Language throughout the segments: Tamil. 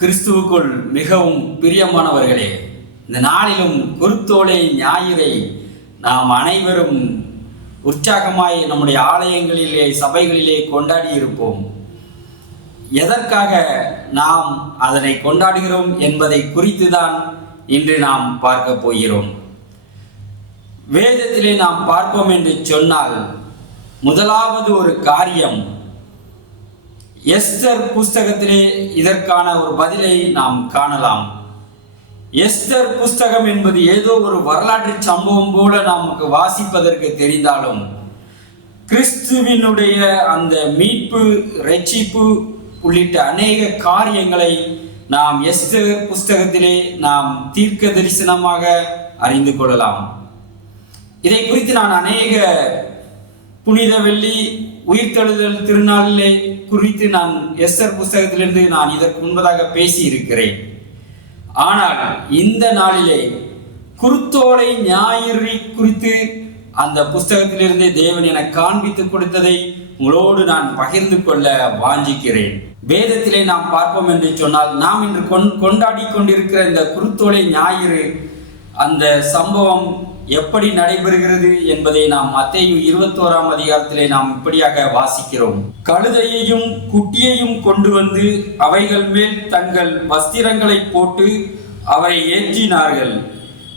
கிறிஸ்துவுக்குள் மிகவும் பிரியமானவர்களே இந்த நாளிலும் குருத்தோலை ஞாயிறை நாம் அனைவரும் உற்சாகமாய் நம்முடைய ஆலயங்களிலே சபைகளிலே கொண்டாடி இருப்போம். எதற்காக நாம் அதனை கொண்டாடுகிறோம் என்பதை குறித்து தான் இன்று நாம் பார்க்க போகிறோம். வேதத்திலே நாம் பார்ப்போம் என்று சொன்னால் முதலாவது ஒரு காரியம் எஸ்தர் புஸ்தகத்திலே இதற்கான ஒரு பதிலை நாம் காணலாம். எஸ்தர் புஸ்தகம் என்பது ஏதோ ஒரு வரலாற்று சம்பவம் போல நமக்கு வாசிப்பதற்கு தெரிந்தாலும் கிறிஸ்துவினுடைய அந்த மீட்பு ரட்சிப்பு உள்ளிட்ட அநேக காரியங்களை நாம் எஸ்தர் புஸ்தகத்திலே நாம் தீர்க்க தரிசனமாக அறிந்து கொள்ளலாம். இதை குறித்து நான் அநேக புனித வெள்ளி உயிர்த்தெழுதல் திருநாளிலே குறித்து நான் எஸ்ஆர் புஸ்தகத்திலிருந்து நான் இதற்கு முன்பதாக பேசி இருக்கிறேன் ஆனால் இந்த நாளிலே குருத்தோலை ஞாயிறு குறித்து அந்த புஸ்தகத்திலிருந்து தேவன் என காண்பித்து கொடுத்ததை உங்களோடு நான் பகிர்ந்து கொள்ள வாஞ்சிக்கிறேன். வேதத்திலே நாம் பார்ப்போம் என்று சொன்னால் நாம் இன்று கொண் கொண்டாடி கொண்டிருக்கிற இந்த குருத்தோலை ஞாயிறு அந்த சம்பவம் எப்படி நடைபெறுகிறது என்பதை நாம் மத்தேயு இருபத்தோராம் அதிகாரத்திலே நாம் இப்படியாக வாசிக்கிறோம். கழுதையையும் குட்டியையும் கொண்டு வந்து அவைகள் மேல் தங்கள் வஸ்திரங்களை போட்டு அவரை ஏற்றினார்கள்.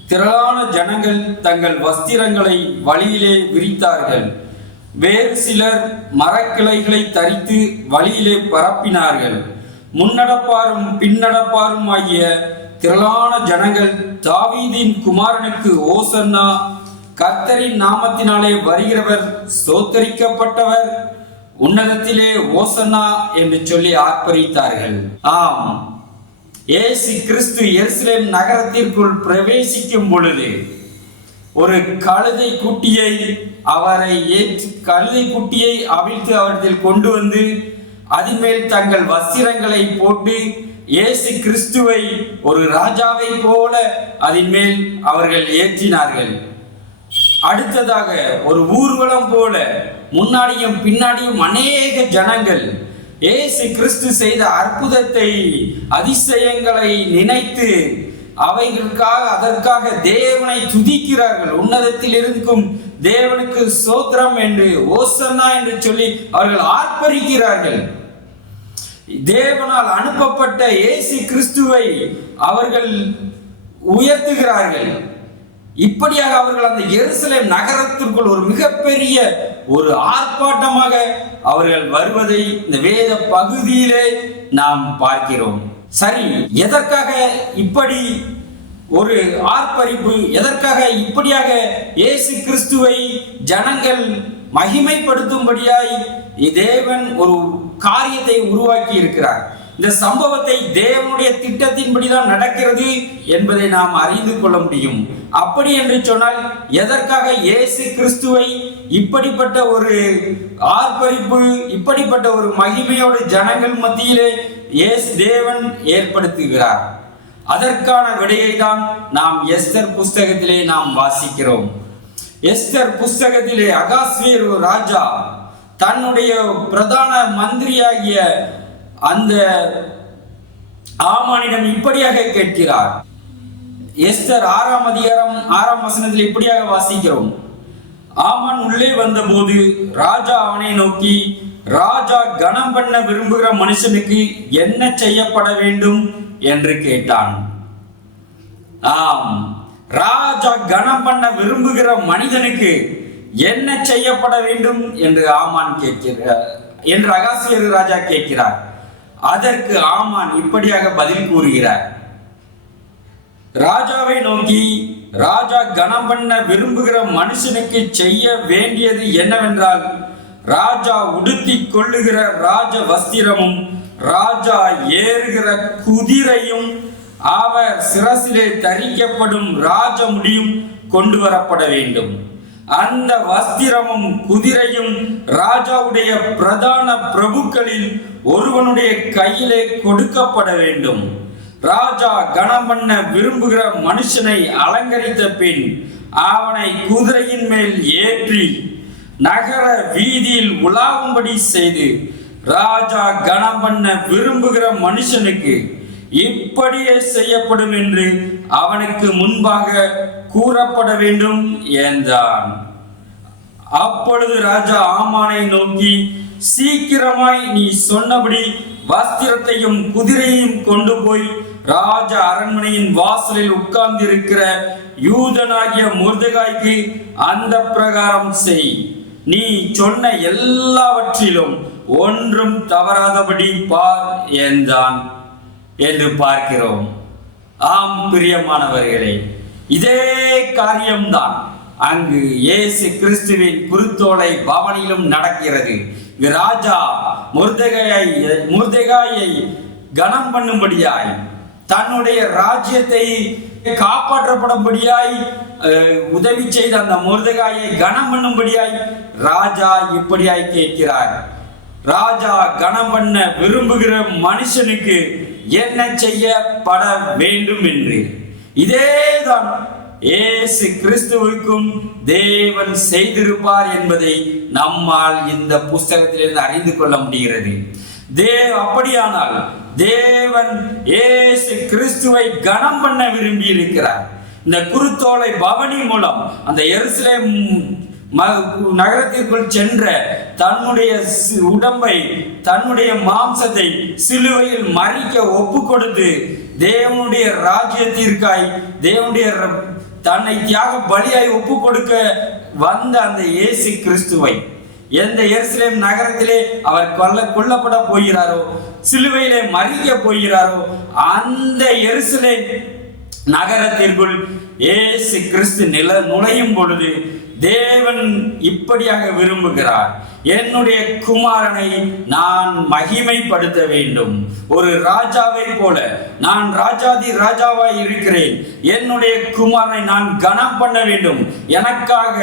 திரளான ஜனங்கள் தங்கள் வஸ்திரங்களை வழியிலே விரித்தார்கள். வேறு சிலர் மரக்கிளைகளை தரித்து வழியிலே பரப்பினார்கள். முன்னடப்பாரும் பின்னடப்பாரும் ஆகிய திரளான ஜனங்கள் தாவீதின் குமாரனுக்கு ஓசன்னா கர்த்தரின் நாமத்தினாலே வருகிறவர் சோத்தரிக்கப்பட்டவர் உன்னதத்திலே ஓசன்னா என்று சொல்லி ஆர்ப்பரித்தார்கள். ஆம். ஏசு கிறிஸ்து எருசலேம் நகரத்திற்குள் பிரவேசிக்கும் பொழுது ஒரு கழுதை குட்டியை அவரை ஏற்று கழுதை குட்டியை அவிழ்த்து அவரிடத்தில் கொண்டு வந்து அதின்மேல் தங்கள் வஸ்திரங்களை போட்டு இயேசு கிறிஸ்துவை ஒரு ராஜாவை போல அதன் மேல் அவர்கள் ஏற்றினார்கள். அடுத்ததாக ஒரு ஊர்வலம் போல முன்னாடியும் பின்னாடியும் அநேக ஜனங்கள் இயேசு கிறிஸ்து செய்த அற்புதத்தை அதிசயங்களை நினைத்து அவைகளுக்காக அதற்காக தேவனை துதிக்கிறார்கள். உன்னதத்தில் இருக்கும் தேவனுக்கு சோத்திரம் என்று ஓசன்னா என்று சொல்லி அவர்கள் ஆர்ப்பரிக்கிறார்கள். தேவனால் அனுப்பப்பட்ட ஏசி கிறிஸ்துவை அவர்கள் உயர்த்துகிறார்கள். இப்படியாக அவர்கள் அந்த எருசலேம் நகரத்திற்குள் ஒரு மிகப்பெரிய ஒரு ஆர்ப்பாட்டமாக அவர்கள் வருவதை இந்த வேத பகுதியிலே நாம் பார்க்கிறோம். சரி எதற்காக இப்படி ஒரு ஆர்ப்பரிப்பு எதற்காக இப்படியாக இயேசு கிறிஸ்துவை ஜனங்கள் மகிமைப்படுத்தும்படியாய் தேவன் ஒரு காரியத்தை உருவாக்கி இருக்கிறார். இந்த சம்பவத்தை தேவனுடைய திட்டத்தின்படிதான் நடக்கிறது என்பதை நாம் அறிந்து கொள்ள முடியும். அப்படி என்று சொன்னால் எதற்காக இயேசு கிறிஸ்துவை இப்படிப்பட்ட ஒரு ஆர்ப்பரிப்பு இப்படிப்பட்ட ஒரு மகிமையோடு ஜனங்கள் மத்தியிலே இயேசு தேவன் ஏற்படுத்துகிறார். அதற்கான விடையை தான் நாம் எஸ்தர் புஸ்தகத்திலே நாம் வாசிக்கிறோம். எஸ்தர் புஸ்தகத்திலே அகாஸ்வேரு ராஜா தன்னுடைய பிரதான மந்திரியாகிய அந்த ஆமானிடம் இப்படியாக கேட்கிறார். எஸ்தர் ஆறாம் அதிகாரம் ஆறாம் வசனத்தில் இப்படியாக வாசிக்கிறோம். ஆமான் உள்ளே வந்தபோது ராஜா அவனை நோக்கி ராஜா கனம் பண்ண விரும்புகிற மனுஷனுக்கு என்ன செய்யப்பட வேண்டும்? என்று கேட்டான். ஆம் ராஜா கனம் பண்ண விரும்புகிற மனிதனுக்கு என்ன செய்யப்பட வேண்டும் என்று ஆமான் கேட்கிறார் என்று அகாசியர் ராஜா கேட்கிறார். அதற்கு ஆமான் இப்படியாக பதில் கூறுகிறார். ராஜாவை நோக்கி ராஜா கனம் பண்ண விரும்புகிற மனுஷனுக்கு செய்ய வேண்டியது என்னவென்றால் ராஜா உடுத்தி கொள்ளுகிற ராஜ வஸ்திரமும் ராஜா ஏறுகிற குதிரையும் அவர் சிரசிலே தரிக்கப்படும் ராஜ முடியும் கொண்டு வரப்பட வேண்டும். அந்த வஸ்திரமும் குதிரையும் ராஜாவுடைய பிரதான பிரபுக்களில் ஒருவனுடைய கையிலே கொடுக்கப்பட வேண்டும். ராஜா கணம் பண்ண விரும்புகிற மனுஷனை அலங்கரித்த பின் அவனை குதிரையின் மேல் ஏற்றி நகர வீதியில் உலாவும்படி செய்து ராஜா கணம் பண்ண விரும்புகிற மனுஷனுக்கு இப்படியே செய்யப்படும் என்று அவனுக்கு முன்பாக கூறப்பட வேண்டும் என்றான். அப்பொழுது ராஜா ஆமானை நோக்கி சீக்கிரமாய் நீ சொன்னபடி வஸ்திரத்தையும் குதிரையையும் கொண்டு போய் ராஜ அரண்மனையின் வாசலில் உட்கார்ந்திருக்கிற யூதனாகிய முருதகாய்க்கு அந்த பிரகாரம் செய். நீ சொன்ன எல்லாவற்றிலும் ஒன்றும் தவறாதபடி பார் என்றான். என்று பார்க்கிறோம். ஆம் பிரியமானவர்களே இதே காரியம்தான் அங்கு இயேசு கிறிஸ்துவின் குருத்தோலை பவனிலும் நடக்கிறது. ராஜா முருதகையை முருதகாயை கனம் பண்ணும்படியாய் தன்னுடைய ராஜ்யத்தை காப்பாற்றப்படும்படியாய் உதவி செய்த அந்த முருதகாயை கனம் பண்ணும்படியாய் ராஜா இப்படியாய் கேட்கிறார். ராஜா கனம் பண்ண விரும்புகிற மனுஷனுக்கு என்ன செய்யப்பட வேண்டும் என்று? இதேதான் ஏசு கிறிஸ்துவுக்கும் தேவன் செய்திருப்பார் என்பதை நம்மால் இந்த புஸ்தகத்திலிருந்து அறிந்து கொள்ள முடிகிறது. தே அப்படியானால் தேவன் ஏசு கிறிஸ்துவை கனம் பண்ண விரும்பி இருக்கிறார். இந்த குருத்தோலை பவனி மூலம் அந்த எருசலேம் நகரத்திற்குள் சென்ற தன்னுடைய உடம்பை தன்னுடைய மாம்சத்தை சிலுவையில் மறிக்க ஒப்பு கொடுத்து தேவனுடைய ராஜ்யத்திற்காய் தேவனுடைய தன்னை தியாக பலியாய் ஒப்பு கொடுக்க வந்த அந்த இயேசு கிறிஸ்துவை எந்த எருசலேம் நகரத்திலே அவர் கொல்ல கொல்லப்பட போகிறாரோ சிலுவையிலே மறிக்க போகிறாரோ அந்த எருசலேம் நகரத்திற்குள் இயேசு கிறிஸ்து நில நுழையும் பொழுது தேவன் இப்படியாக விரும்புகிறார். என்னுடைய குமாரனை நான் மகிமைப்படுத்த வேண்டும். ஒரு ராஜாவை போல நான் ராஜாதி ராஜாவாய் இருக்கிறேன். என்னுடைய குமாரனை நான் கனம் பண்ண வேண்டும். எனக்காக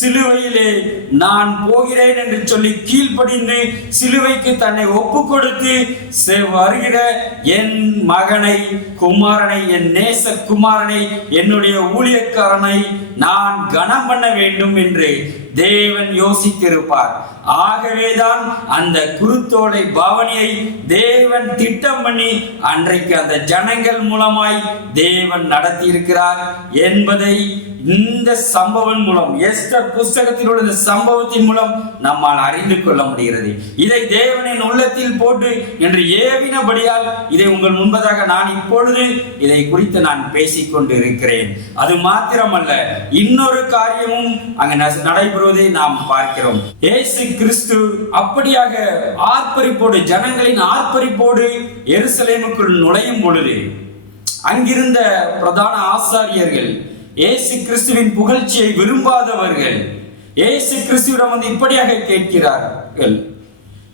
சிலுவையிலே நான் போகிறேன் என்று சொல்லி கீழ்ப்படிந்து சிலுவைக்கு தன்னை ஒப்பு கொடுத்து செ- வருகிற என் மகனை குமாரனை என் நேச குமாரனை என்னுடைய ஊழியக்காரனை நான் கனம் பண்ண வேண்டும் என்று தேவன் யோசித்திருப்பார். ஆகவேதான் அந்த குருத்தோலை பவனியை தேவன் திட்டம் பண்ணி அன்றைக்கு அந்த ஜனங்கள் மூலமாய் தேவன் நடத்தியிருக்கிறார் என்பதை இந்த சம்பவம் மூலம் எஸ்டர் புஸ்தகத்தில் உள்ள இந்த சம்பவத்தின் மூலம் நம்மால் அறிந்து கொள்ள முடிகிறது. இதை தேவனின் உள்ளத்தில் போட்டு என்று ஏவினபடியால் இதை உங்கள் முன்பதாக நான் இப்பொழுது இதை குறித்து நான் பேசிக்கொண்டு இருக்கிறேன் அது மாத்திரமல்ல இன்னொரு காரியமும் அங்கு ந- நடைபெறுவதை நாம் பார்க்கிறோம். ஏசு கிறிஸ்து அப்படியாக ஆர்ப்பரிப்போடு ஜனங்களின் ஆர்ப்பரிப்போடு எருசலேமுக்குள் நுழையும் பொழுது அங்கிருந்த பிரதான ஆசாரியர்கள் இயேசு கிறிஸ்துவின் புகழ்ச்சியை விரும்பாதவர்கள் இயேசு கிறிஸ்துவிடம் வந்து இப்படியாக கேட்கிறார்கள்.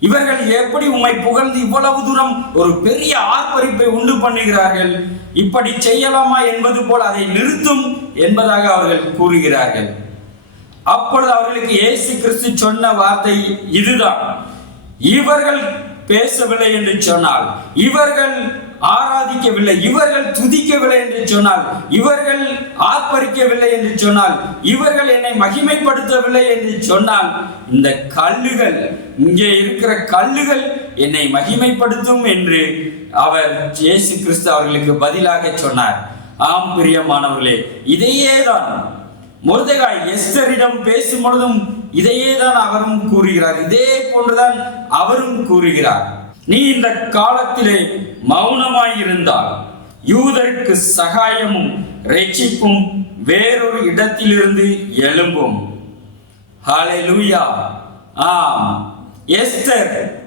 இவர்கள் எப்படி உம்மை புகழ்ந்து இவ்வளவு தூரம் ஒரு பெரிய ஆர்ப்பரிப்பை உண்டு பண்ணுகிறார்கள்? இப்படி செய்யலாமா என்பது போல் அதை நிறுத்தும் என்பதாக அவர்கள் கூறுகிறார்கள். அப்பொழுது அவர்களுக்கு இயேசு கிறிஸ்து சொன்ன வார்த்தை இதுதான். இவர்கள் பேசவில்லை என்று சொன்னால் இவர்கள் ஆராதிக்கவில்லை. இவர்கள் துதிக்கவில்லை என்று சொன்னால் இவர்கள் ஆர்ப்பரிக்கவில்லை என்று சொன்னால் இவர்கள் என்னை மகிமைப்படுத்தவில்லை என்று சொன்னால் இந்த கல்லுகள் இங்கே இருக்கிற கல்லுகள் என்னை மகிமைப்படுத்தும் என்று அவர் இயேசு கிறிஸ்து அவர்களுக்கு பதிலாக சொன்னார். ஆம் பிரியமானவர்களே இதையே தான் முருதகாய் எஸ்தரிடம் பேசும் பொழுதும் இதையே தான் அவரும் கூறுகிறார். இதே போன்றுதான் அவரும் கூறுகிறார். நீ இந்த காலத்திலே மௌனமாயிருந்தால் யூதருக்கு சகாயமும் ரட்சிப்பும் வேறொரு இடத்திலிருந்து எழும்பும். ஹalleluya. ஆம். எஸ்தர்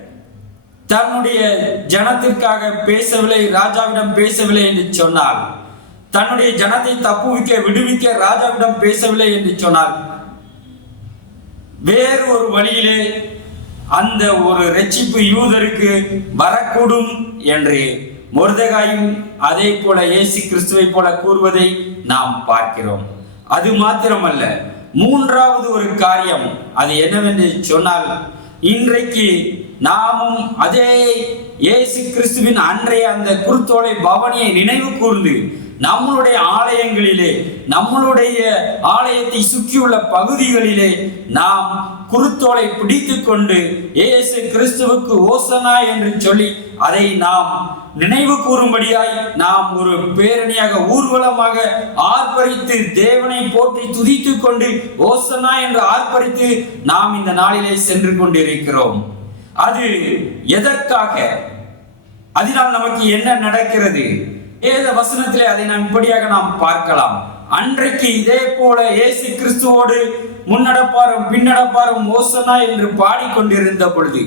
தன்னுடைய ஜனத்திற்காக பேசவில்லை ராஜாவிடம் பேசவில்லை என்று சொன்னால் தன்னுடைய ஜனத்தை தப்புவிக்க விடுவிக்க ராஜாவிடம் பேசவில்லை என்று சொன்னால் வேறு ஒரு வழியிலே அந்த ஒரு ரட்சிப்பு யூதருக்கு வரக்கூடும் என்று முருதகாயும் அதே போல இயேசு கிறிஸ்துவை போல கூறுவதை நாம் பார்க்கிறோம். அது மாத்திரமல்ல மூன்றாவது ஒரு காரியம் அது என்னவென்று சொன்னால் இன்றைக்கு நாமும் அதே இயேசு கிறிஸ்துவின் அன்றைய அந்த குருத்தோலை பவனியை நினைவு கூர்ந்து நம்மளுடைய ஆலயங்களிலே நம்மளுடைய ஆலயத்தை சுற்றியுள்ள பகுதிகளிலே நாம் குருத்தோலை பிடித்து கொண்டு ஏசு கிறிஸ்துவுக்கு ஓசனா என்று சொல்லி அதை நாம் நினைவு கூறும்படியாய் நாம் ஒரு பேரணியாக ஊர்வலமாக ஆர்ப்பரித்து தேவனை போற்றி துதித்து கொண்டு ஓசனா என்று ஆர்ப்பரித்து நாம் இந்த நாளிலே சென்று கொண்டிருக்கிறோம். அது எதற்காக? அதனால் நமக்கு என்ன நடக்கிறது? ஏத வசனத்திலே அதை நாம் இப்படியாக நாம் பார்க்கலாம். அன்றைக்கு இதே போல இயேசு கிறிஸ்துவோடு முன்னடப்பாரும் பின்னடப்பாரும் மோசனா என்று பாடிக்கொண்டிருந்த பொழுது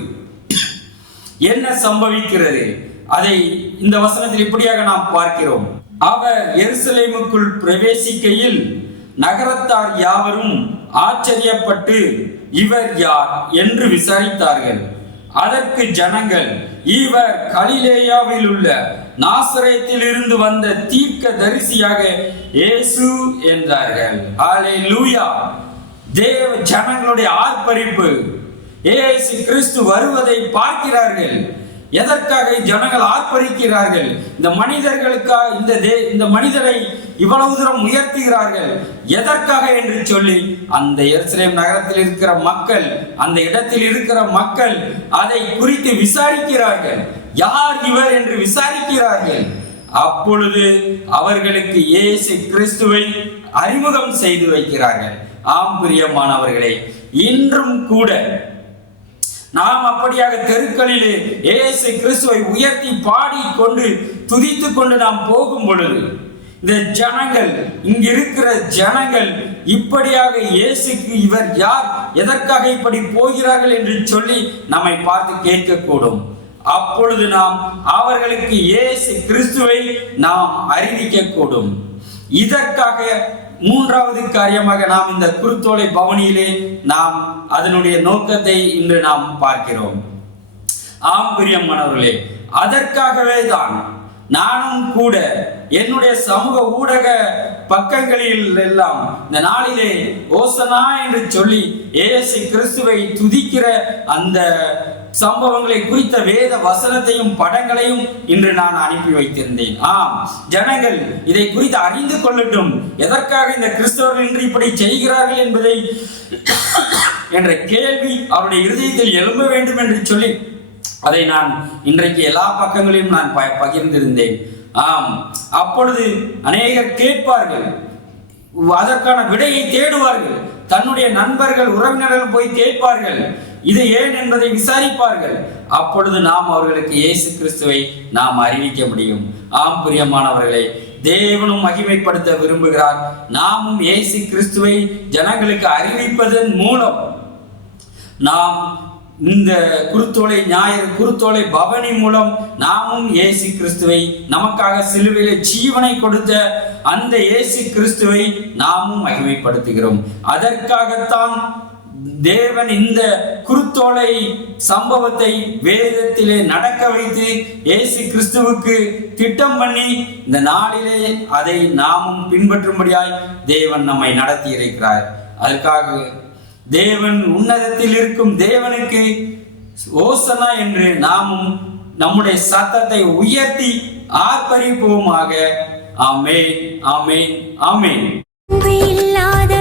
என்ன சம்பவிக்கிறது? அதை இந்த வசனத்தில் இப்படியாக நாம் பார்க்கிறோம். அவர் எருசலேமுக்குள் பிரவேசிக்கையில் நகரத்தார் யாவரும் ஆச்சரியப்பட்டு இவர் யார்? என்று விசாரித்தார்கள். அதற்கு ஜனங்கள் இவர் கலிலேயாவில் உள்ள நாசரேத்தில் இருந்து வந்த தீர்க்க தரிசியாக இயேசு என்றார்கள். ஹalleluya. தேவ ஜனங்களுடைய ஆர்ப்பரிப்பு. ஏசு கிறிஸ்து வருவதை பார்க்கிறார்கள். எதற்காக ஜனங்கள் ஆர்ப்பரிக்கிறார்கள்? இந்த மனிதர்களுக்காக இந்த தே இந்த மனிதரை இவ்வளவு தூரம் உயர்த்துகிறார்கள்? எதற்காக என்று சொல்லி அந்த எருசலேம் நகரத்தில் இருக்கிற மக்கள் அந்த இடத்தில் இருக்கிற மக்கள் அதை குறித்து விசாரிக்கிறார்கள். யார் இவர் என்று விசாரிக்கிறார்கள்? அப்பொழுது அவர்களுக்கு இயேசு கிறிஸ்துவை அறிமுகம் செய்து வைக்கிறார்கள். ஆம் பிரியமானவர்களே இன்றும் கூட நாம் அப்படியாக தெருக்களிலே ஏசு கிறிஸ்துவை உயர்த்தி பாடி கொண்டு துதித்து கொண்டு நாம் போகும் பொழுது இந்த ஜனங்கள் இங்க இருக்கிற ஜனங்கள் இப்படியாக இயேசுக்கு இவர் யார் எதற்காக இப்படி போகிறார்கள் என்று சொல்லி நம்மை பார்த்து கேட்கக்கூடும். அப்பொழுது நாம் அவர்களுக்கு இயேசு கிறிஸ்துவை நாம் அறிவிக்க கூடும் இதற்காக மூன்றாவது காரியமாக நாம் இந்த குருத்தோலை பவனியிலே நாம் அதனுடைய நோக்கத்தை இன்று நாம் பார்க்கிறோம். ஆம் பிரியமானவர்களே அதற்காகவே தான் நானும் கூட என்னுடைய சமூக ஊடக பக்கங்களில் எல்லாம் இந்த நாளிலே ஓசனா என்று சொல்லி ஏசு கிறிஸ்துவை துதிக்கிற அந்த சம்பவங்களை குறித்த வேத வசனத்தையும் படங்களையும் இன்று நான் அனுப்பி வைத்திருந்தேன். ஆம் ஜனங்கள் இதை குறித்து அறிந்து கொள்ளட்டும். எதற்காக இந்த கிறிஸ்தவர்கள் இன்று இப்படி செய்கிறார்கள் என்பதை என்ற கேள்வி அவருடைய இருதயத்தில் எழும்ப வேண்டும் என்று சொல்லி அதை நான் இன்றைக்கு எல்லா பக்கங்களிலும் நான் ப- பகிர்ந்திருந்தேன். ஆம் அப்பொழுது அநேகர் கேட்பார்கள். அதற்கான விடையை தேடுவார்கள். தன்னுடைய நண்பர்கள் உறவினர்கள் போய் கேட்பார்கள். இது ஏன் என்பதை விசாரிப்பார்கள்? அப்பொழுது நாம் அவர்களுக்கு இயேசு கிறிஸ்துவை நாம் அறிவிக்க முடியும். ஆம் பிரியமானவர்களே தேவனும் மகிமைப்படுத்த விரும்புகிறார். நாமும் இயேசு கிறிஸ்துவை ஜனங்களுக்கு அறிவிப்பதன் மூலம். நாம் இந்த குருத்தோலை ஞாயிறு குருத்தோலை பவனி மூலம் நாமும் இயேசு கிறிஸ்துவை நமக்காக சிலுவையில ஜீவனை கொடுத்த அந்த இயேசு கிறிஸ்துவை நாமும் மகிமைப்படுத்துகிறோம். அதற்காகத்தான் தேவன் இந்த குருத்தோலை சம்பவத்தை வேதத்திலே நடக்க வைத்து இயேசு கிறிஸ்துவுக்கு திட்டம் பண்ணி இந்த நாளிலே அதை நாமும் பின்பற்றும்படியாய் தேவன் நம்மை நடத்தி இருக்கிறார். அதற்காக தேவன் உன்னதத்தில் இருக்கும் தேவனுக்கு ஓசனா என்று நாமும் நம்முடைய சத்தத்தை உயர்த்தி ஆர்ப்பரிப்போமாக. ஆமேன் ஆமேன் ஆமேன். இல்லாத